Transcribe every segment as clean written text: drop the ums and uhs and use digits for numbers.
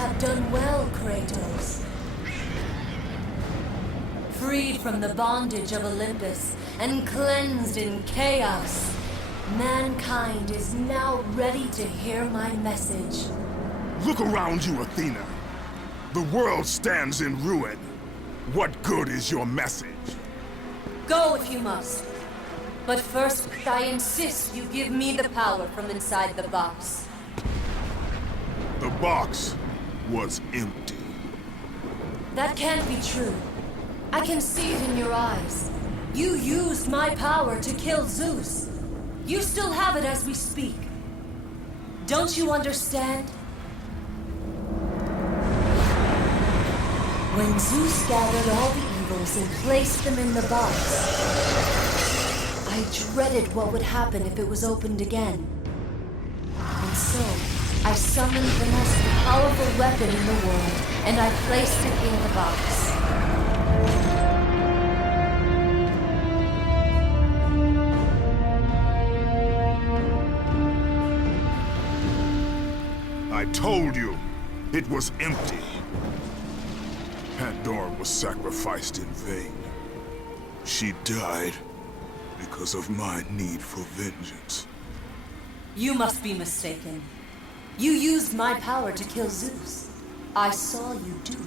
have done well, Kratos. Freed from the bondage of Olympus and cleansed in chaos, mankind is now ready to hear my message. Look around you, Athena. The world stands in ruin. What good is your message? Go if you must. But first, I insist you give me the power from inside the box. The box was empty. That can't be true. I can see it in your eyes. You used my power to kill Zeus. You still have it as we speak. Don't you understand? When Zeus gathered all the evils and placed them in the box, I dreaded what would happen if it was opened again. And so, I summoned the most powerful weapon in the world, and I placed it in the box. I told you, it was empty. Pandora was sacrificed in vain. She died because of my need for vengeance. You must be mistaken. You used my power to kill Zeus. I saw you do it.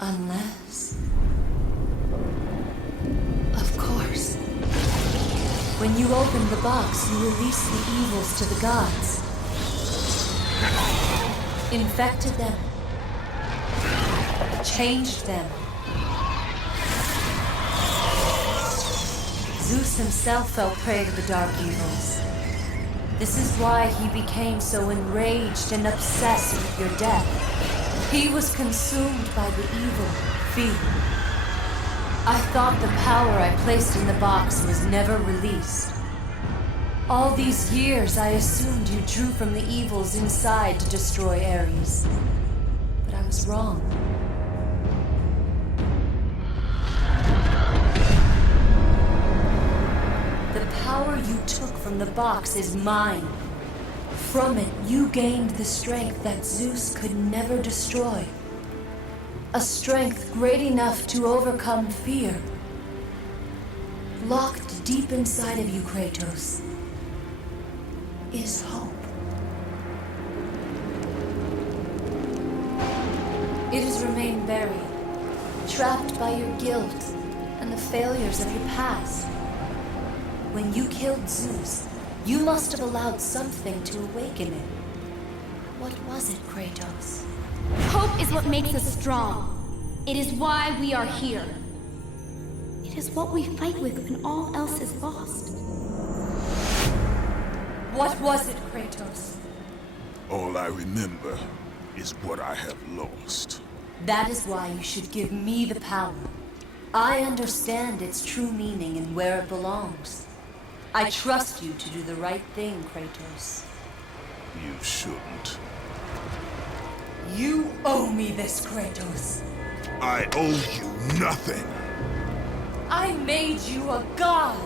Unless... Of course. When you opened the box, you released the evils to the gods. Infected them. Changed them. Zeus himself fell prey to the dark evils. This is why he became so enraged and obsessed with your death. He was consumed by the evil, fear. I thought the power I placed in the box was never released. All these years, I assumed you drew from the evils inside to destroy Ares. But I was wrong. The power you took from the box is mine. From it, you gained the strength that Zeus could never destroy. A strength great enough to overcome fear. Locked deep inside of you, Kratos, is hope. It has remained buried, trapped by your guilt and the failures of your past. When you killed Zeus, you must have allowed something to awaken it. What was it, Kratos? Hope is what makes us strong. It is why we are here. It is what we fight with when all else is lost. What was it, Kratos? All I remember is what I have lost. That is why you should give me the power. I understand its true meaning and where it belongs. I trust you to do the right thing, Kratos. You shouldn't. You owe me this, Kratos. I owe you nothing. I made you a god.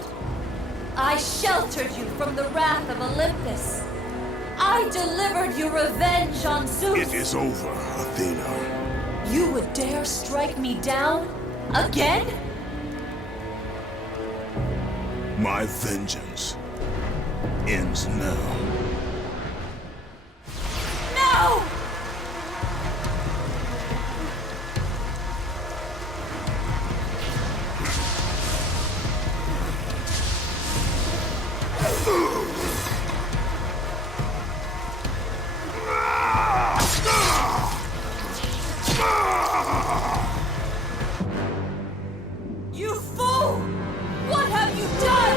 I sheltered you from the wrath of Olympus. I delivered you revenge on Zeus. It is over, Athena. You would dare strike me down? Again? My vengeance ends now. No! You fool! What have you done?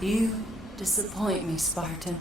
You disappoint me, Spartan.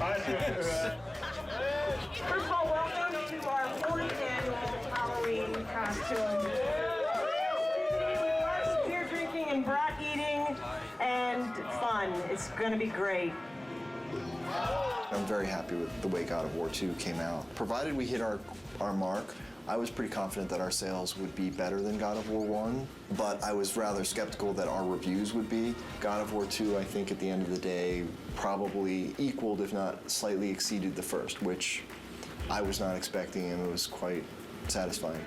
First of all, welcome to our 4th annual Halloween costume. Lots of beer drinking and brat eating and fun. It's going to be great. I'm very happy with the way God of War 2 came out. Provided we hit our mark, I was pretty confident that our sales would be better than God of War 1, but I was rather skeptical that our reviews would be. God of War 2, I think at the end of the day, probably equaled, if not slightly exceeded the first, which I was not expecting, and it was quite satisfying.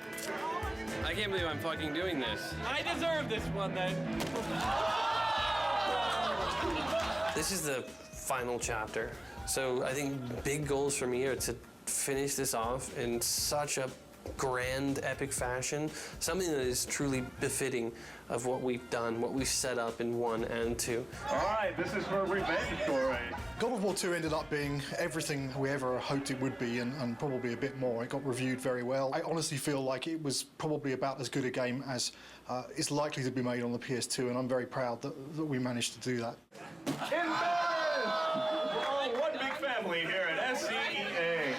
I can't believe I'm fucking doing this. I deserve this one then. This is the final chapter. So I think big goals for me are to finish this off in such a grand, epic fashion, something that is truly befitting of what we've done, what we've set up in 1 and 2. All right, this is for Remastered story. God of War 2 ended up being everything we ever hoped it would be, and probably a bit more. It got reviewed very well. I honestly feel like it was probably about as good a game as is likely to be made on the PS2, and I'm very proud that we managed to do that. Oh, one big family here at SCEA.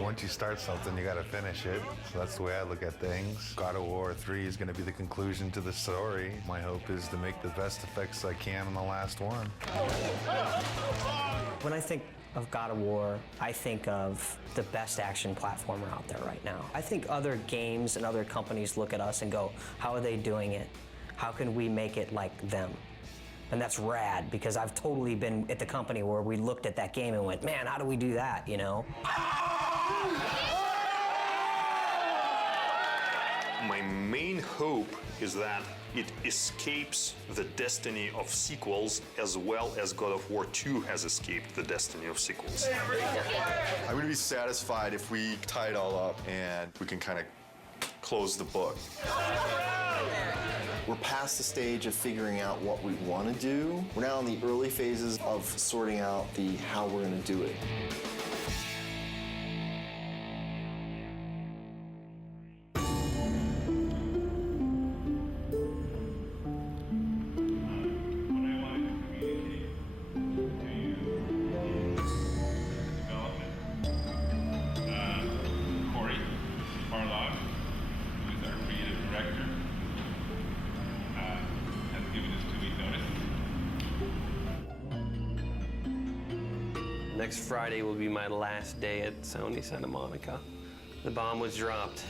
Once you start something, you gotta finish it. So that's the way I look at things. God of War 3 is gonna be the conclusion to the story. My hope is to make the best effects I can on the last one. When I think of God of War, I think of the best action platformer out there right now. I think other games and other companies look at us and go, how are they doing it? How can we make it like them? And that's rad, because I've totally been at the company where we looked at that game and went, man, how do we do that, you know? My main hope is that it escapes the destiny of sequels as well as God of War 2 has escaped the destiny of sequels. I'm gonna be satisfied if we tie it all up and we can kind of close the book. We're past the stage of figuring out what we want to do. We're now in the early phases of sorting out the how we're going to do it. Next Friday will be my last day at Sony Santa Monica. The bomb was dropped.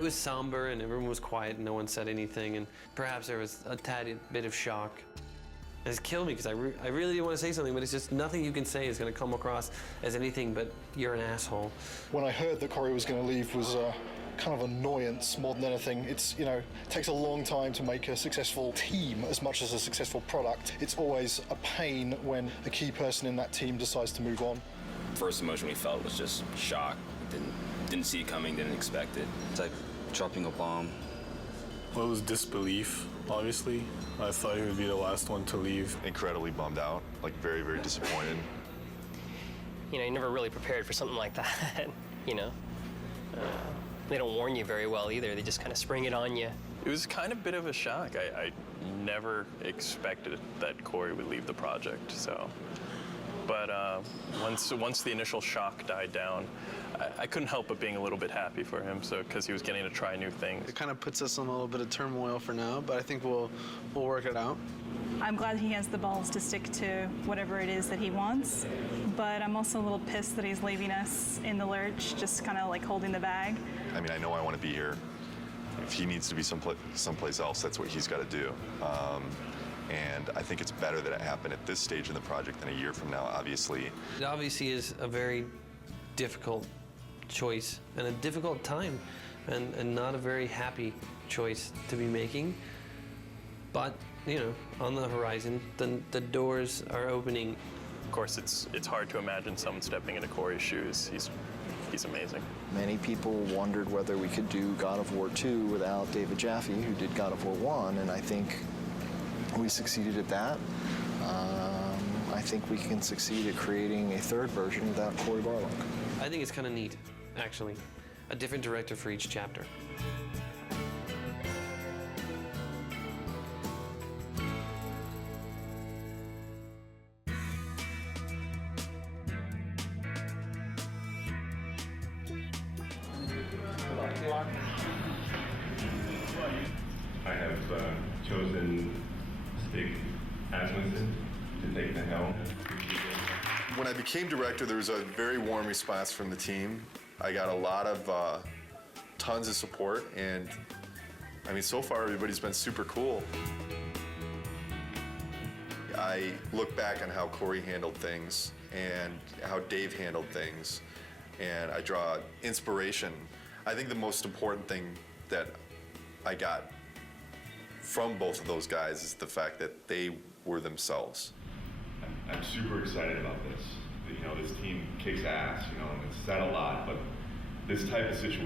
It was somber and everyone was quiet and no one said anything, and perhaps there was a tad bit of shock. It's killed me because I really didn't want to say something, but it's just nothing you can say is going to come across as anything but you're an asshole. When I heard that Corey was going to leave was kind of annoyance more than anything. It's, you know, it takes a long time to make a successful team as much as a successful product. It's always a pain when a key person in that team decides to move on. First emotion we felt was just shock. Didn't see it coming, didn't expect it. It's like dropping a bomb. Well, it was disbelief, obviously. I thought he would be the last one to leave. Incredibly bummed out, like very, very disappointed. You know, you're never really prepared for something like that, you know? They don't warn you very well either. They just kind of spring it on you. It was kind of a bit of a shock. I never expected that Corey would leave the project, so. But once the initial shock died down, I couldn't help but being a little bit happy for him, because he was getting to try new things. It kind of puts us in a little bit of turmoil for now, but I think we'll work it out. I'm glad he has the balls to stick to whatever it is that he wants, but I'm also a little pissed that he's leaving us in the lurch, just kind of like holding the bag. I mean, I know I want to be here. If he needs to be someplace else, that's what he's got to do. And I think it's better that it happened at this stage in the project than a year from now, obviously. It obviously is a very difficult choice and a difficult time and not a very happy choice to be making. But, you know, on the horizon, the doors are opening. Of course, it's hard to imagine someone stepping into Corey's shoes. He's amazing. Many people wondered whether we could do God of War 2 without David Jaffe, who did God of War 1, and I think we succeeded at that. I think we can succeed at creating a third version without Cory Barlog. I think it's kind of neat, actually. A different director for each chapter. chosen Stig Asmussen to take the helm. When I became director, there was a very warm response from the team. I got a lot of tons of support, and I mean, so far everybody's been super cool. I look back on how Corey handled things and how Dave handled things, and I draw inspiration. I think the most important thing that I got from both of those guys is the fact that they were themselves. I'm super excited about this. You know, this team kicks ass, you know, and it's said a lot, but this type of situation